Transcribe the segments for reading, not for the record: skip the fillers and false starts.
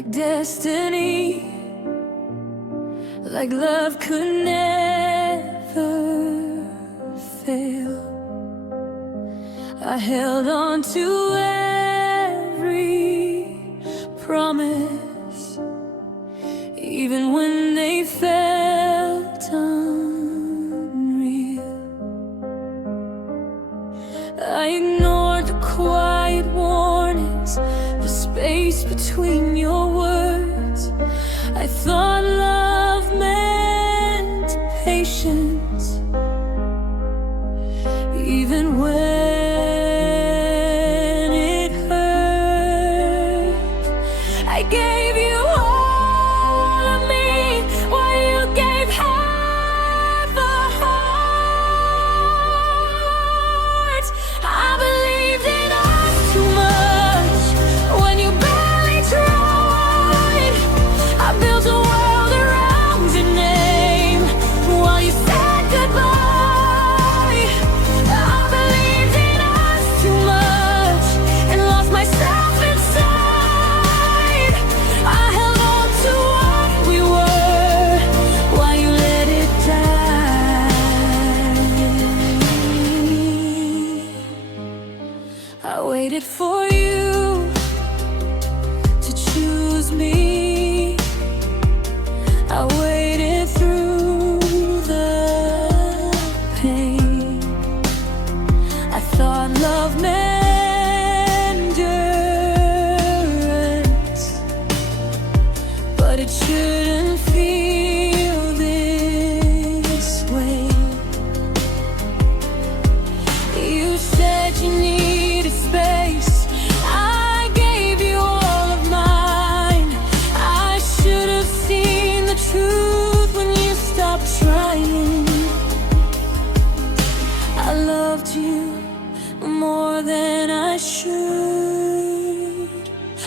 like destiny, like love could never fail. I held on to every promise, even when they felt unreal. I ignored the quiet warnings, the space between your words. I thought love meant patience, even when it hurt. I gave you all of me while you gave half a heart. I believed in us too much when you barely tried. I built a world around your name while you said goodbye. I believed in us too much and lost myself inside. I held on to what we were while you let it die. I waited for you to choose me. I waited through the pain. I thought love meant endurance, but it shouldn't feel this way. You said you needed space. I gave you all of mine. I should have seen the truth when you stopped trying. I loved you more than I should.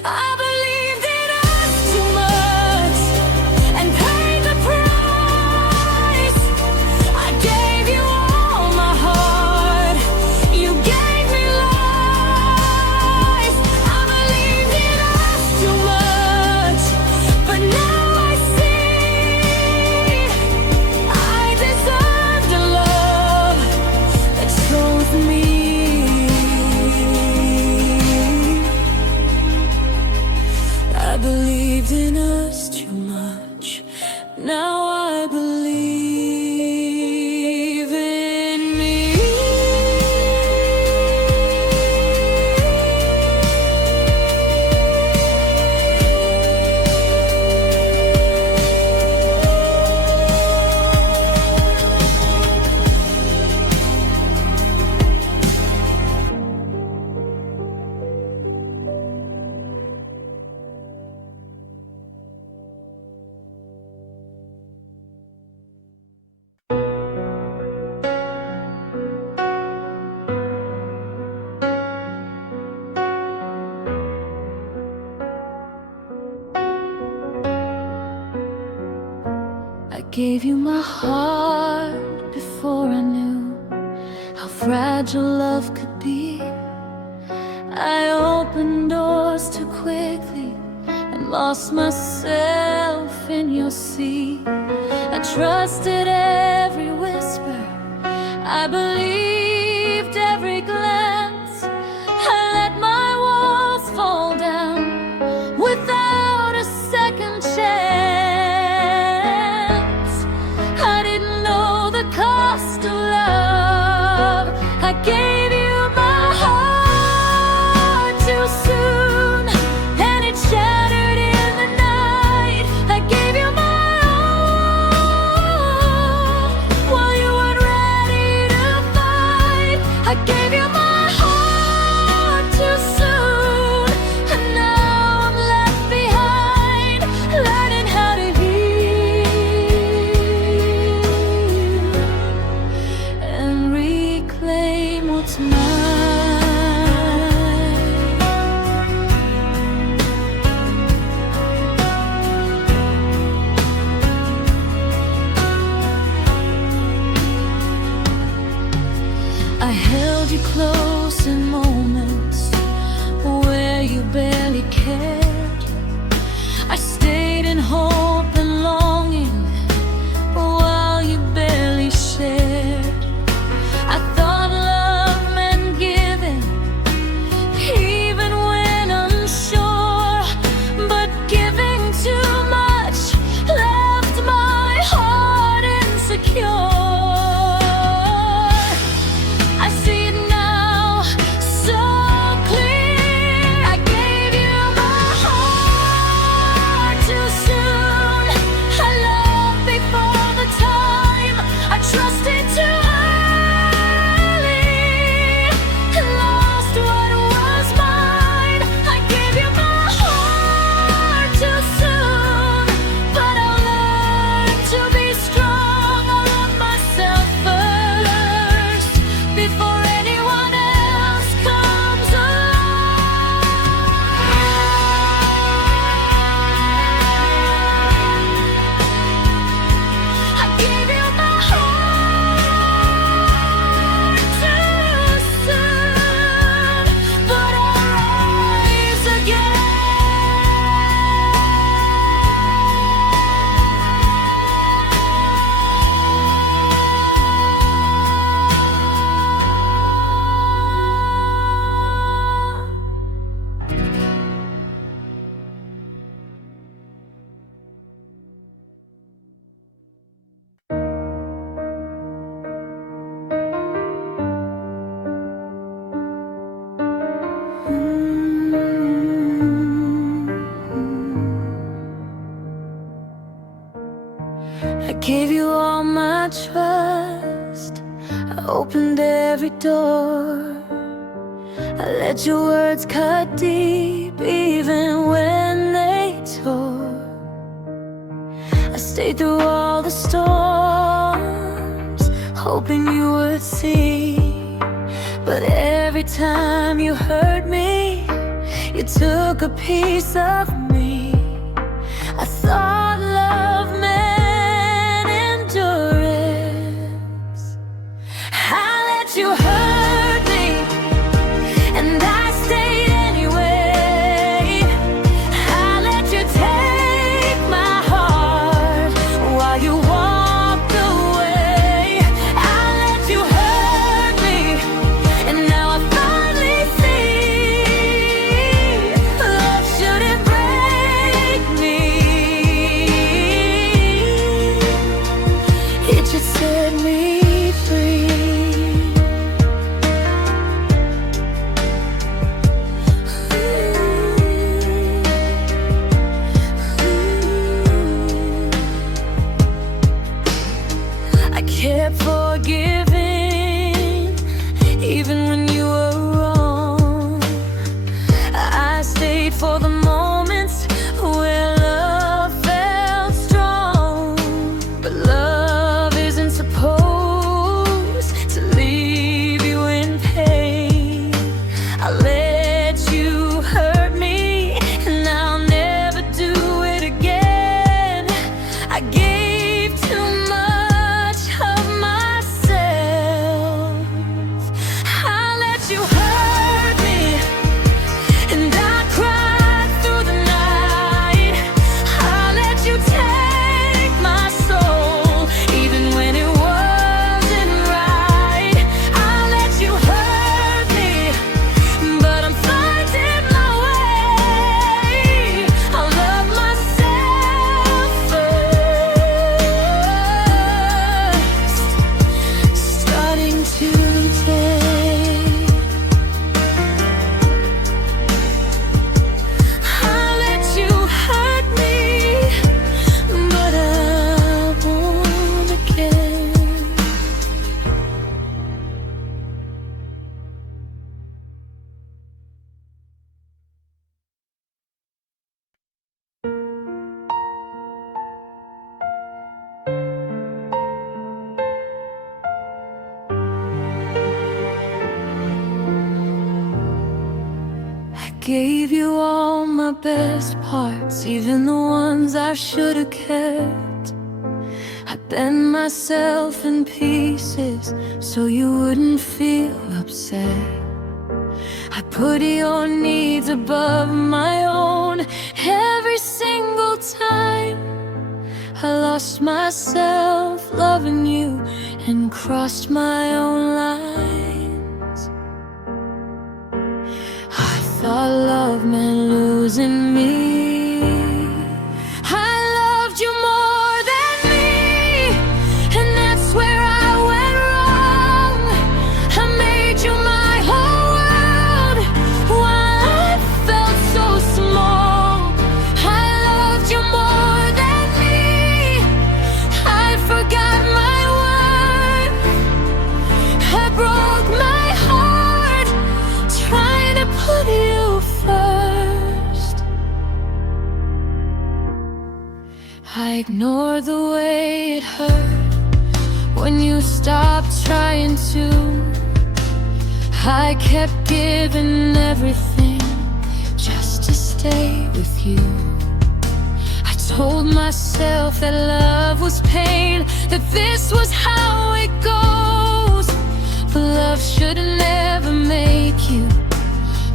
I believed in us too much and paid the price. I gave you all my heart. You gave me lies. I believed in us too much, but now I see I deserved a love that chose me. I believed in us too much. Now I believe in me. I gave you my heart before I knew how fragile love could be. I opened doors too quickly and lost myself in your sea. I trusted every whisper, I believed every glance. I let my walls fall down without a second chance. I didn't know the cost of love. I gave you my heart too soon, and it shattered in the night. I gave you my all while you weren't ready to fight. gave you all my trust. I opened every door. I let your words cut deep, even when they tore. I stayed through all the storms, hoping you would see. But every time you hurt me, you took a piece of me. I thought love meant endurance. I let you hurt me, and I stayed anyway. I let you take my heart while you walked away. I let you hurt me, and now I finally see love shouldn't break me. It should set me free. I kept forgiving, even when you were wrong. I stayed for the moments where love felt strong. But love isn't supposed to leave you in pain. I let you hurt me, and I'll never do it again. I gave too much of myself. I let you hurt me, and I cried through the night. I let you take my soul, even when it wasn't right. I let you hurt me, but I'm finding my way. I love myself first, starting today. I let you hurt me, but I won't again. I gave you all my best parts, even the ones I should have kept. I bent myself in pieces so you wouldn't feel upset. I put your needs above my own every single time. I lost myself loving you and crossed my own lines. I thought love meant losing me. I loved you more than me, and that's where I went wrong. I made you my whole world while I felt so small. I loved you more than me. I forgot my worth. I broke my heart trying to put you first. I ignored the way it hurt when you stopped trying to. I kept giving everything just to stay with you. I told myself that love was pain, that this was how it goes. But love should never make you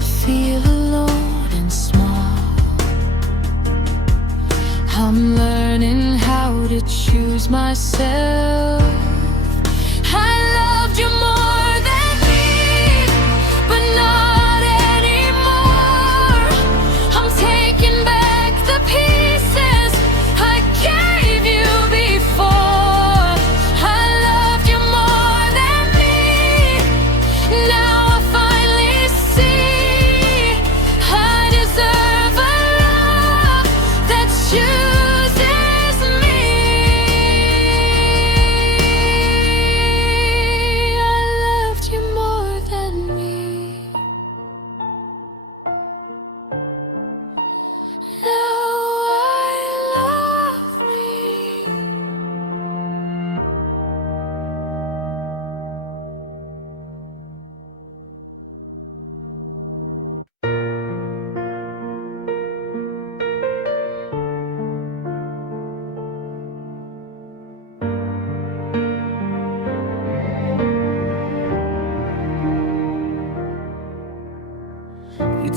feel alone and small. I'm learning how to choose myself. I loved you more than me, but not anymore. I'm taking back the pieces I gave you before. I loved you more than me. Now I finally see I deserve a love that chooses me.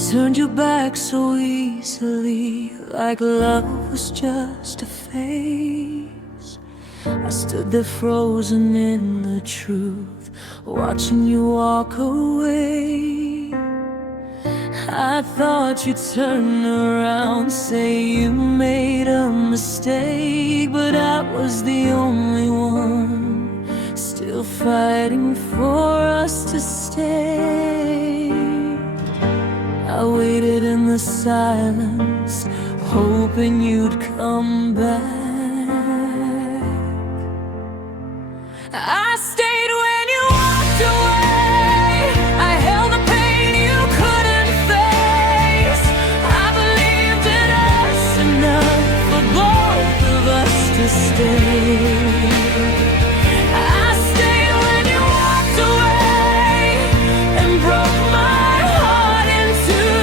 Turned your back so easily, like love was just a phase. I stood there frozen in the truth, watching you walk away. I thought you'd turn around, say you made a mistake, but I was the only one still fighting for us to stay. I waited in the silence, hoping you'd come back. I stayed when you walked away. I held the pain you couldn't face. I believed in us enough for both of us to stay. I stayed when you walked away and broke my heart in two.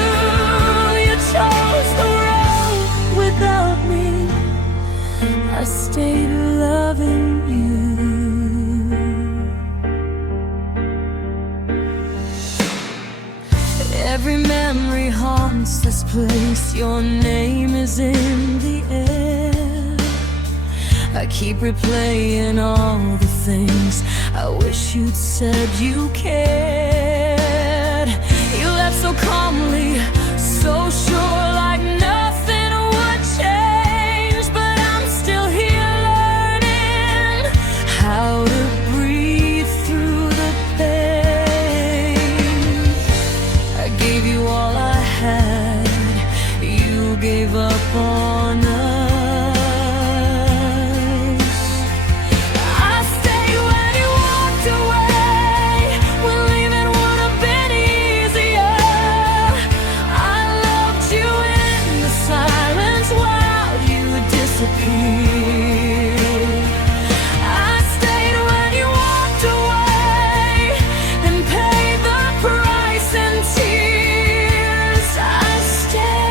You chose the road without me. I stayed loving you. Every memory haunts this place. Your name is in the air. I keep replaying all the things I wish you'd said you cared. You left so calmly, so sure, like nothing would change. But I'm still here learning how to breathe through the pain. I gave you all I had, you gave up on us. I stayed when you walked away, when leaving would have been easier. I loved you in the silence while you disappeared. I stayed when you walked away and paid the price in tears. I stayed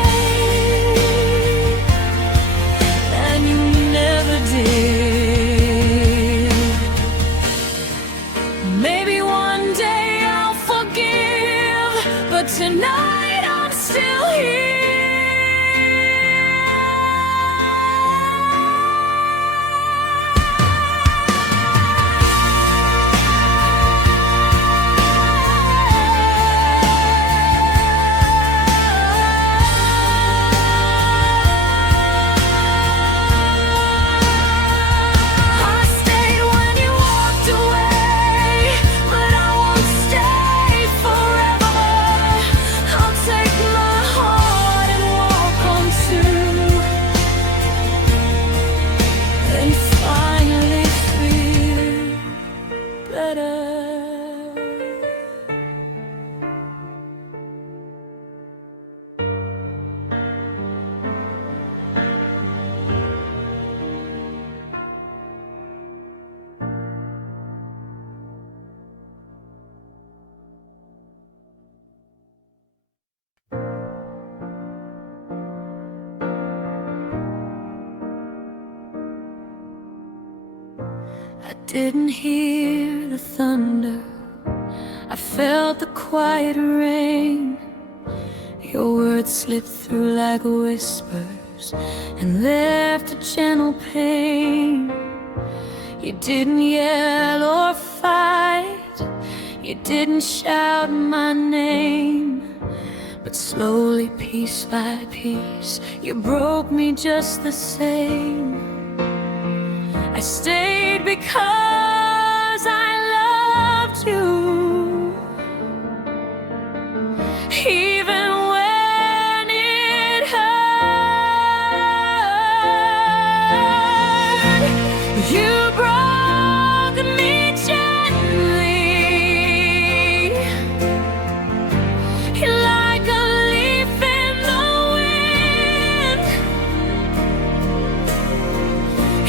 and you never did. Maybe one day I'll forgive, but tonight I'm still here. I stayed when you walked away, but I won't stay forever. I'll take my heart and walk on two, and finally feel better. I didn't hear the thunder, I felt the quiet rain. Your words slipped through like whispers and left a gentle pain. You didn't yell or fight, you didn't shout my name, but slowly, piece by piece, you broke me just the same. I stayed because I loved you, even when it hurt. You broke me gently, like a leaf in the wind.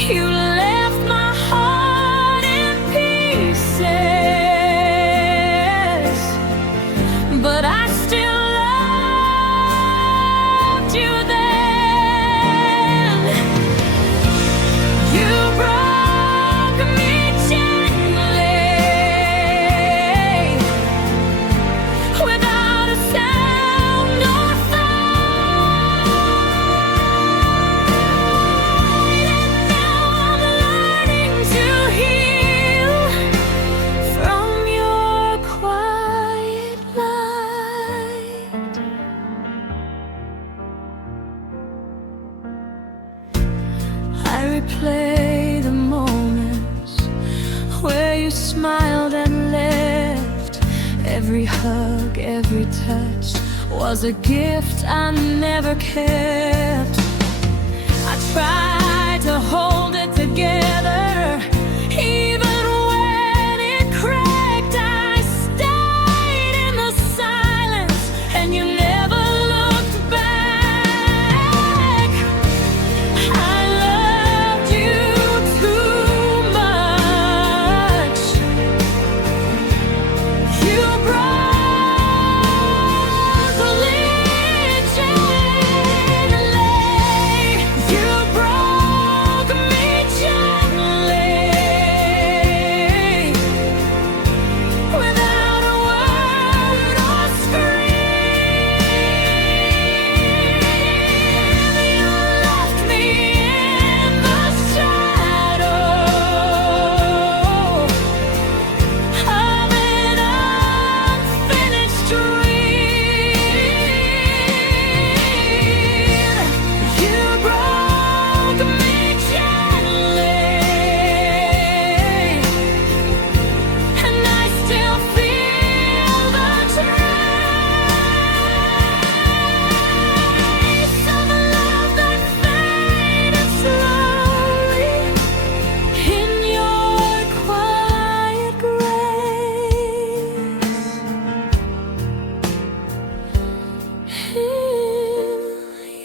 You left my heart in pieces, but I still replay the moments where you smiled and left. Every hug, every touch was a gift I never kept. I tried to hold it together, even when it cracked. I stayed in the silence, and you never looked back. I loved you too much. You broke me gently. You broke me gently. Without a word or scream, you left me in the shadow of an unfinished dream. You broke me gently, and I still feel the trace of a love that faded slowly in your quiet grace.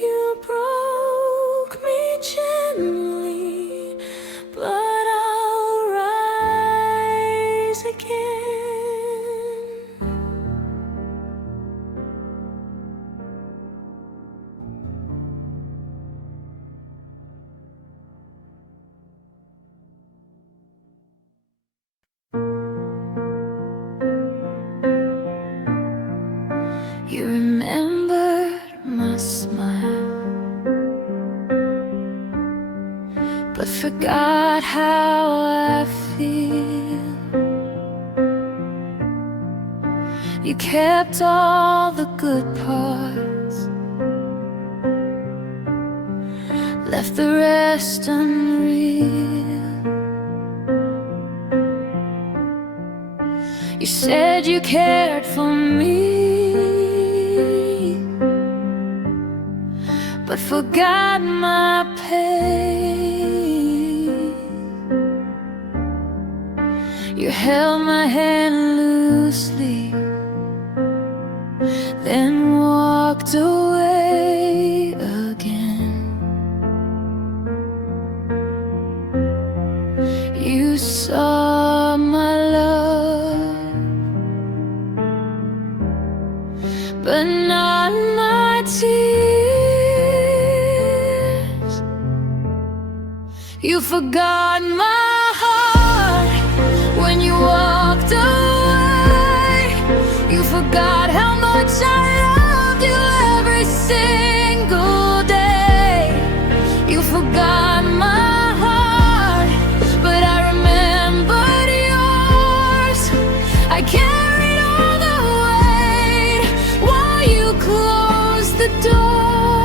You broke me gently, but I'll rise again. You remembered my smile, but forgot how I feel. You kept all the good parts, left the rest unreal. You said you cared for me, but forgot my pain. You held my hand loosely, then walked away again. You saw my love, but not my tears. You forgot my heart when you walked away. You forgot how much I loved you every single day. You forgot my heart, but I remembered yours. I carried all the weight while you closed the doors.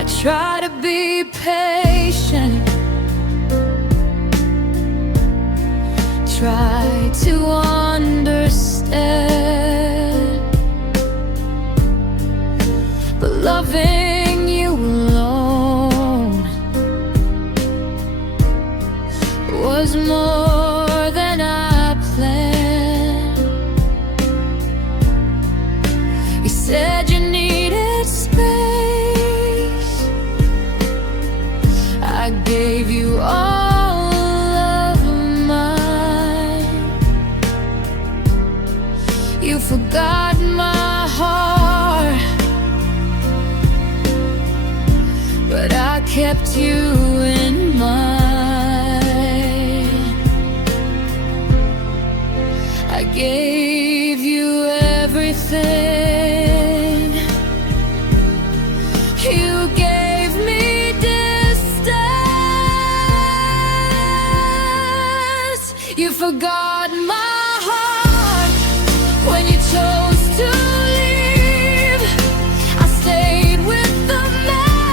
I try to be patient, try to understand, but loving you alone was more than I planned. You said you needed space, I gave you all of mine. You forgot my heart, but I kept you in mind. I gave you everything. You gave me distance. You forgot my heart when you chose to leave. I stayed with the man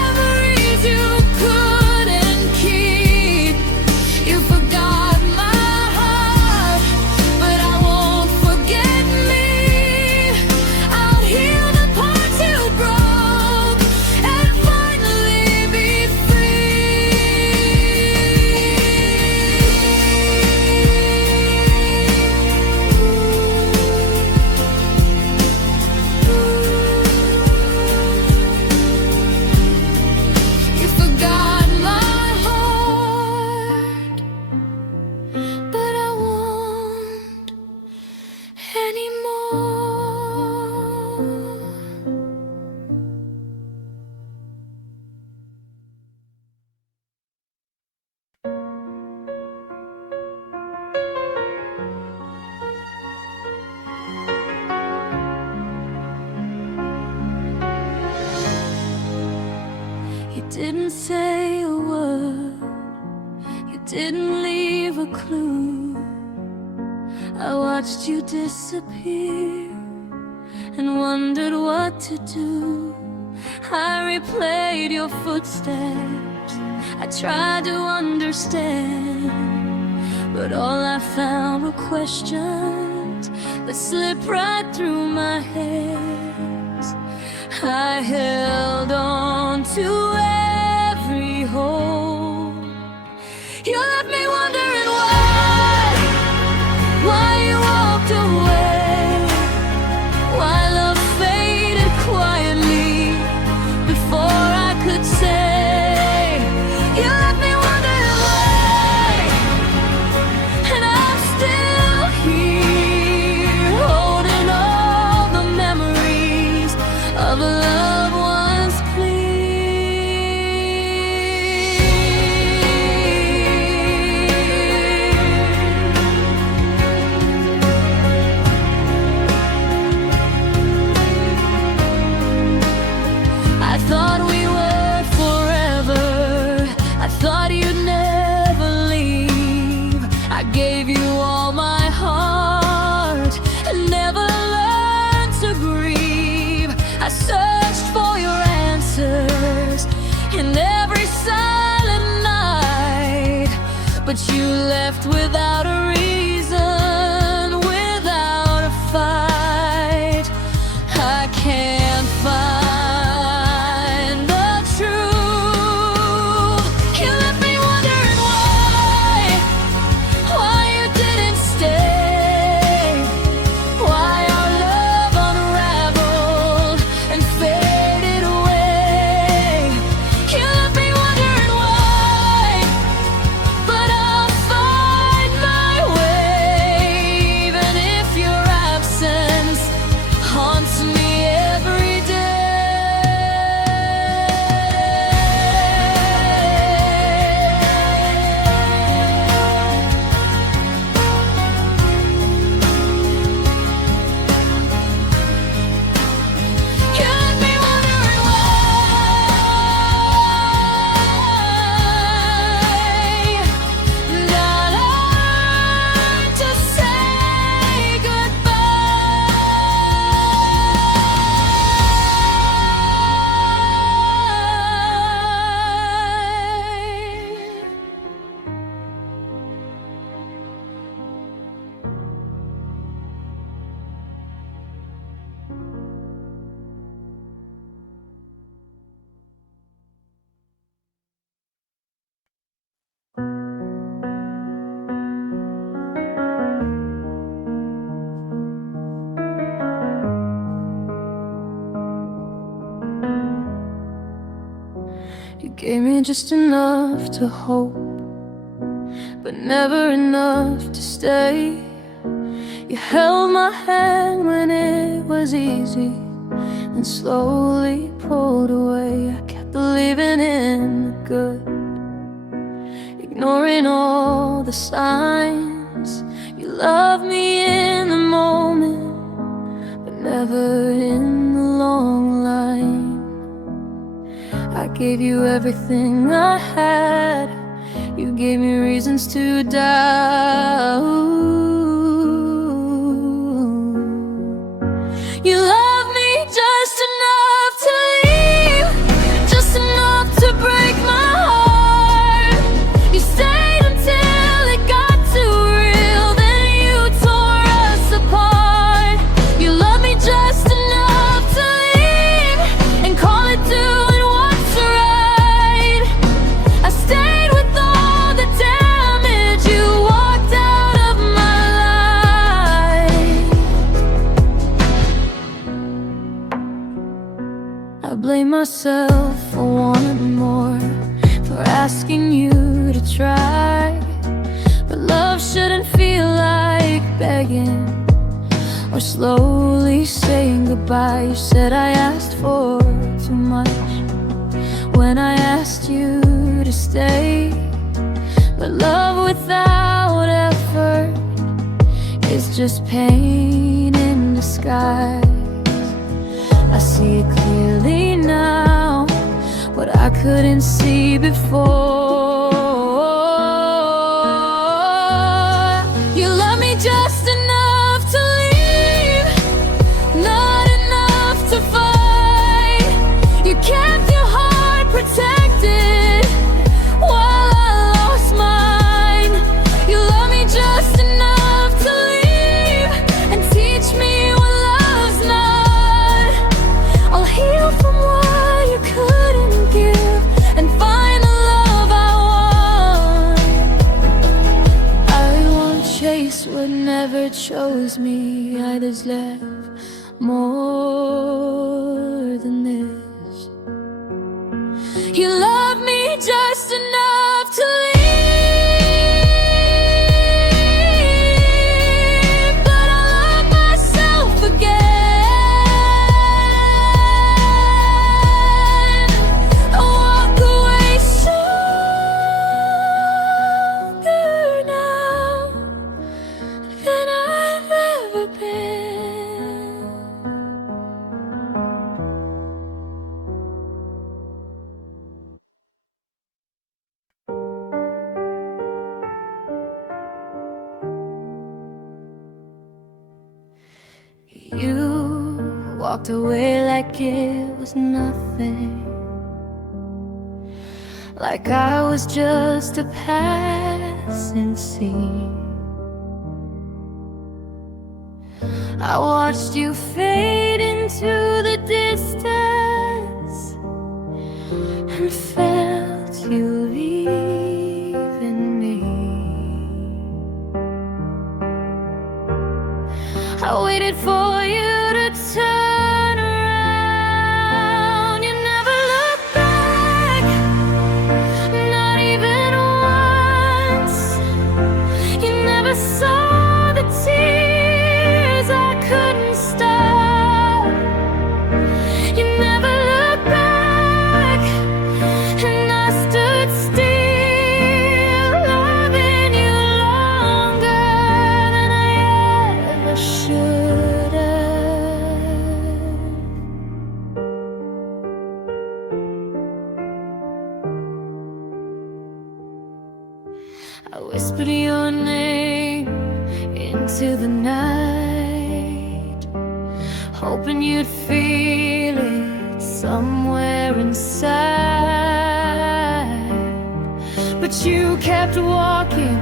didn't say a word, you didn't leave a clue. I watched you disappear and wondered what to do. I replayed your footsteps, I tried to understand, but all I found were questions that slipped right through my hands. I held on to every hope. You left me wondering why you walked away, why love faded quietly before I could say. You left me wondering why, and I'm still here, holding all the memories of a loved one's I thought we were forever, I thought you'd never leave. I gave you all my heart and never learned to grieve. I searched for your answers in every silent night, but you left without a reason, without a fight. I can't find the truth. You left me wondering why you didn't stay, why our love unraveled and faded away. You left me wondering why, but I'll find my way, even if your absence haunts me every day. You left me wondering why, and I learned to say goodbye. You gave me just enough to hope, but never enough to stay. You held my hand when it was easy, and slowly pulled away. I kept believing in the good, ignoring all the signs. You loved me in the moment, but never in the long line. I gave you everything I had, you gave me reasons to doubt. You loved me just enough to leave, just enough to break my heart. You stayed until it got too real, then you tore us apart. You loved me just enough to leave and call it doing what's right. I stayed with all the damage, you walked out of my life. I blame myself for wanting more, for asking you to try, but love shouldn't feel like begging or slowly saying goodbye. You said I asked for too much when I asked you to stay, but love without effort is just pain in disguise. I see it clearly now, what I couldn't see before. You love me just enough to leave, not enough to fight. You kept your heart protected while I lost mine. You love me just enough to leave and teach me what love's not. I'll heal from what you couldn't give and find the love I want. I won't chase what never chose me. I deserve more than this. You love me just enough to leave, but I love myself again. I walk away stronger now than I've ever been. You walked away like it was nothing, like I was just a passing scene. I watched you fade into the distance and felt you leaving me. I waited for you to turn around. You never looked back, not even once. You never saw the tears I couldn't stop. You never looked back, and I stood still, loving you longer than I ever should have. I whispered your name into the night, hoping you'd feel it somewhere inside. But you kept walking